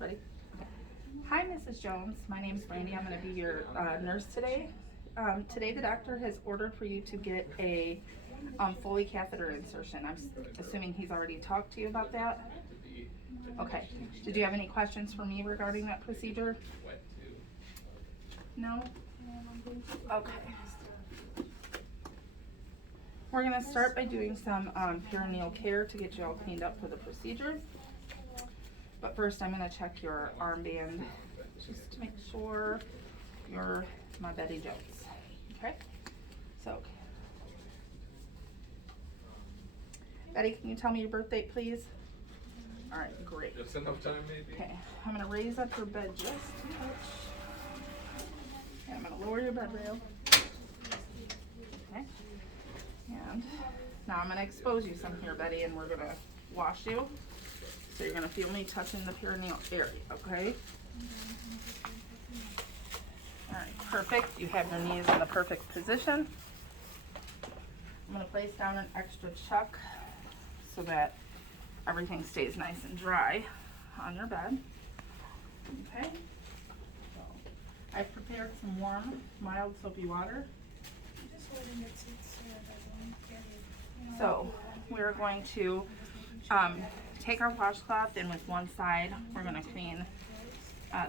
Ready? Okay. Hi, Mrs. Jones. My name's Brandy. I'm going to be your nurse today. Today the doctor has ordered for you to get a Foley catheter insertion. I'm assuming he's already talked to you about that? Okay. Did you have any questions for me regarding that procedure? No? Okay. We're going to start by doing some perineal care to get you all cleaned up for the procedure. But first I'm going to check your armband just to make sure you're my Betty Jones. Okay? So, Betty, can you tell me your birth date, please? All right, great. Just enough time, maybe? Okay, I'm going to raise up your bed just a touch. And I'm going to lower your bed rail. Okay. And now I'm going to expose you some here, Betty, and we're going to wash you. So you're going to feel me touching the perineal area, okay? All right, perfect. You have your knees in the perfect position. I'm going to place down an extra chuck so that everything stays nice and dry on your bed. Okay? So, I've prepared some warm, mild soapy water. So we're going to take our washcloth, and with one side we're going to clean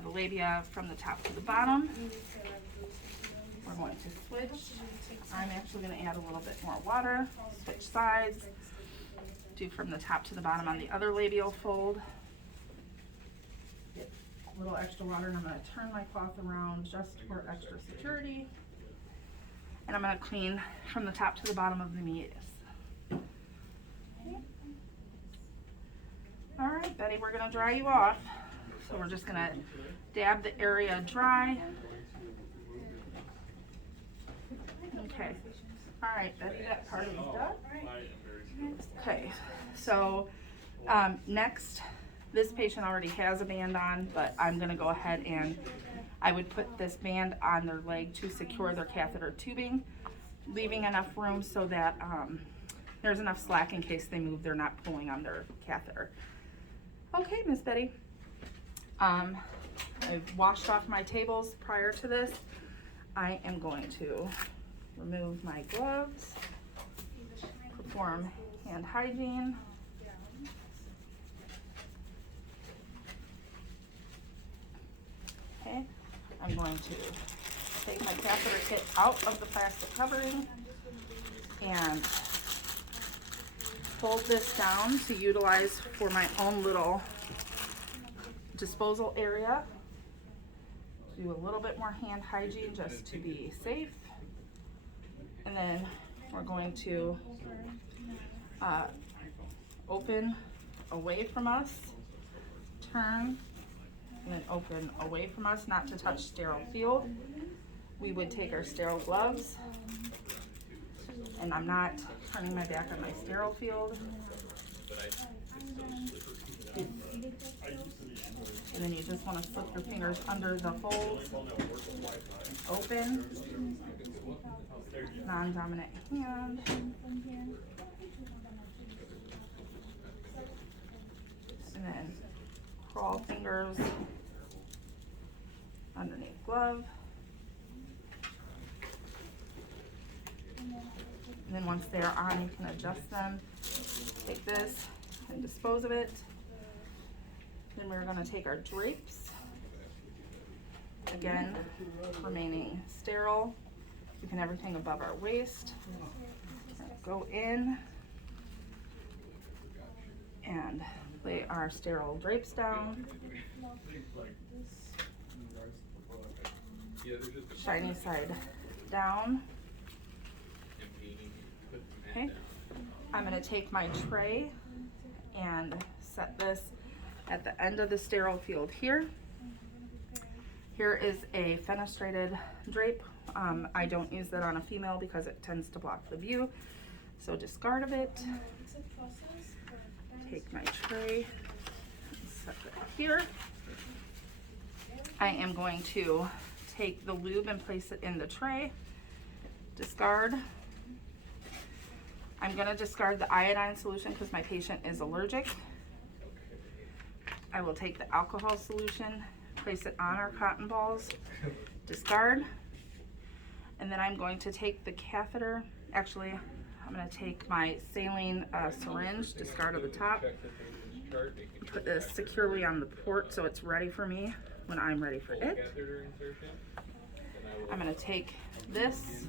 the labia from the top to the bottom. We're going to switch. I'm actually going to add a little bit more water, switch sides, do from the top to the bottom on the other labial fold. Get a little extra water, and I'm going to turn my cloth around just for extra security. And I'm going to clean from the top to the bottom of the meatus. All right, Betty, we're going to dry you off. So we're just going to dab the area dry. Okay. All right, Betty, that part is done. Okay, so next, this patient already has a band on, but I'm going to go ahead and I would put this band on their leg to secure their catheter tubing, leaving enough room so that there's enough slack in case they move, they're not pulling on their catheter. Okay, Miss Betty. I've washed off my tables prior to this. I am going to remove my gloves, perform hand hygiene. Okay, I'm going to take my catheter kit out of the plastic covering and fold this down to utilize for my own little disposal area. Do a little bit more hand hygiene just to be safe. And then we're going to open away from us, turn, and then open away from us, not to touch sterile field. We would take our sterile gloves, and I'm not turning my back on my sterile field. And then you just want to slip your fingers under the folds, open, non-dominant hand. And then crawl fingers underneath glove. And then once they're on, you can adjust them. Take this and dispose of it. Then we're going to take our drapes. Again, remaining sterile. Keeping everything above our waist. Go in and lay our sterile drapes down. Shiny side down. Okay, I'm going to take my tray and set this at the end of the sterile field here. Here is a fenestrated drape. I don't use that on a female because it tends to block the view, so discard of it. Take my tray and set that here. I am going to take the lube and place it in the tray. Discard. I'm going to discard the iodine solution because my patient is allergic. I will take the alcohol solution, place it on our cotton balls, discard, and then I'm going to take the catheter. Actually, I'm going to take my saline syringe, discard at the top, put this securely on the port so it's ready for me when I'm ready for it. I'm going to take this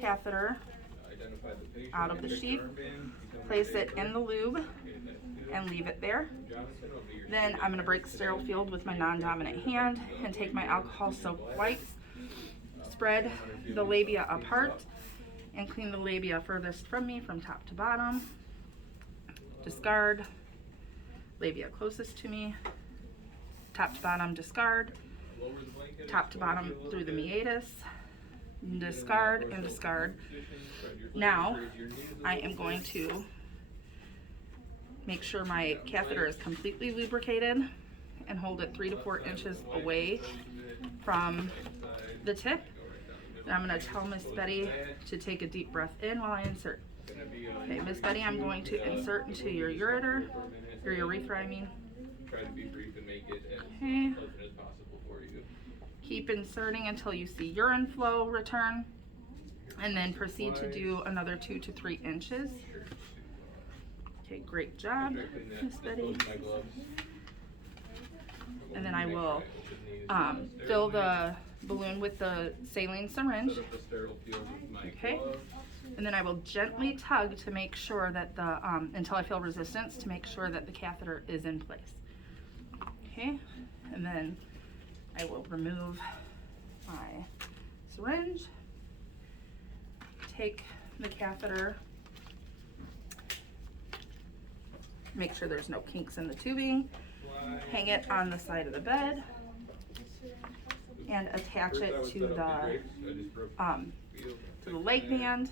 catheter out of the sheath, place it in the lube, and leave it there. Then I'm going to break sterile field with my non-dominant hand and take my alcohol soaked wipes, spread the labia apart, and clean the labia furthest from me from top to bottom. Discard, labia closest to me, top to bottom discard, top to bottom through the meatus, discard and discard. Now I am going to make sure my catheter is completely lubricated and hold it 3 to 4 inches away from the tip. And I'm going to tell Miss Betty to take a deep breath in while I insert. Okay, Miss Betty, I'm going to insert into your ureter, your urethra, I mean. Try to be brief and make it as Okay. pleasant as possible for you. Keep inserting until you see urine flow return, and then proceed to do another 2 to 3 inches. Okay, great job, Miss Betty. And then I will fill the balloon with the saline syringe. Okay, and then I will gently tug to make sure that the until I feel resistance, to make sure that the catheter is in place. Okay, and then I will remove my syringe, take the catheter, make sure there's no kinks in the tubing, hang it on the side of the bed, and attach it to the leg band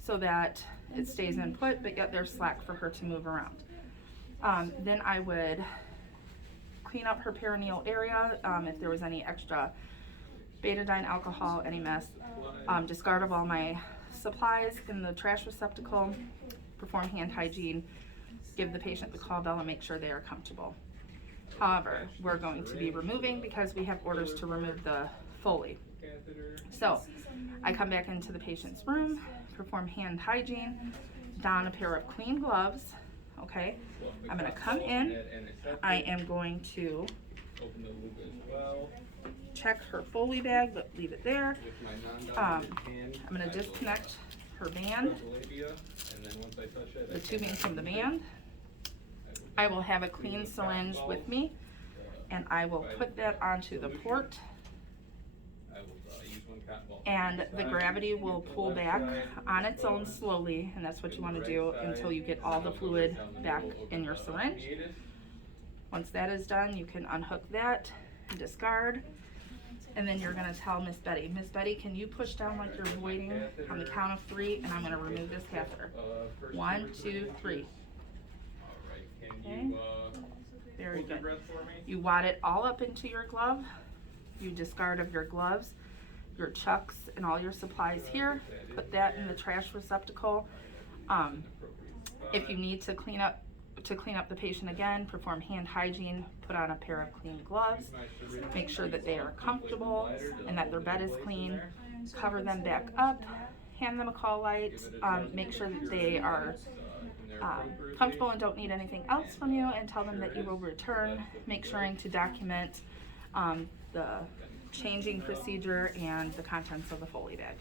so that it stays in put, but yet there's slack for her to move around. Then I would clean up her perineal area. If there was any extra betadine, alcohol, any mess, discard of all my supplies in the trash receptacle, perform hand hygiene, give the patient the call bell, and make sure they are comfortable. However, we're going to be removing because we have orders to remove the Foley. So I come back into the patient's room, perform hand hygiene, don a pair of clean gloves. Okay, I'm going to come in. I am going to check her Foley bag, but leave it there. I'm going to disconnect her band, the tubing from the band. I will have a clean syringe with me, and I will put that onto the port, and the gravity will pull back on its own slowly, and that's what you want to do until you get all the fluid back in your syringe. Once that is done, you can unhook that and discard, and then you're going to tell Miss Betty, Miss Betty, can you push down like you're voiding on the count of 3, and I'm going to remove this catheter. 1, 2, 3. Okay. Very good. You wad it all up into your glove. You discard of your gloves, your chucks, and all your supplies here. Put that in the trash receptacle. If you need to clean up the patient again, perform hand hygiene, put on a pair of clean gloves, make sure that they are comfortable and that their bed is clean, cover them back up, hand them a call light, make sure that they are comfortable and don't need anything else from you, and tell them that you will return, make sure to document the changing procedure and the contents of the Foley bag.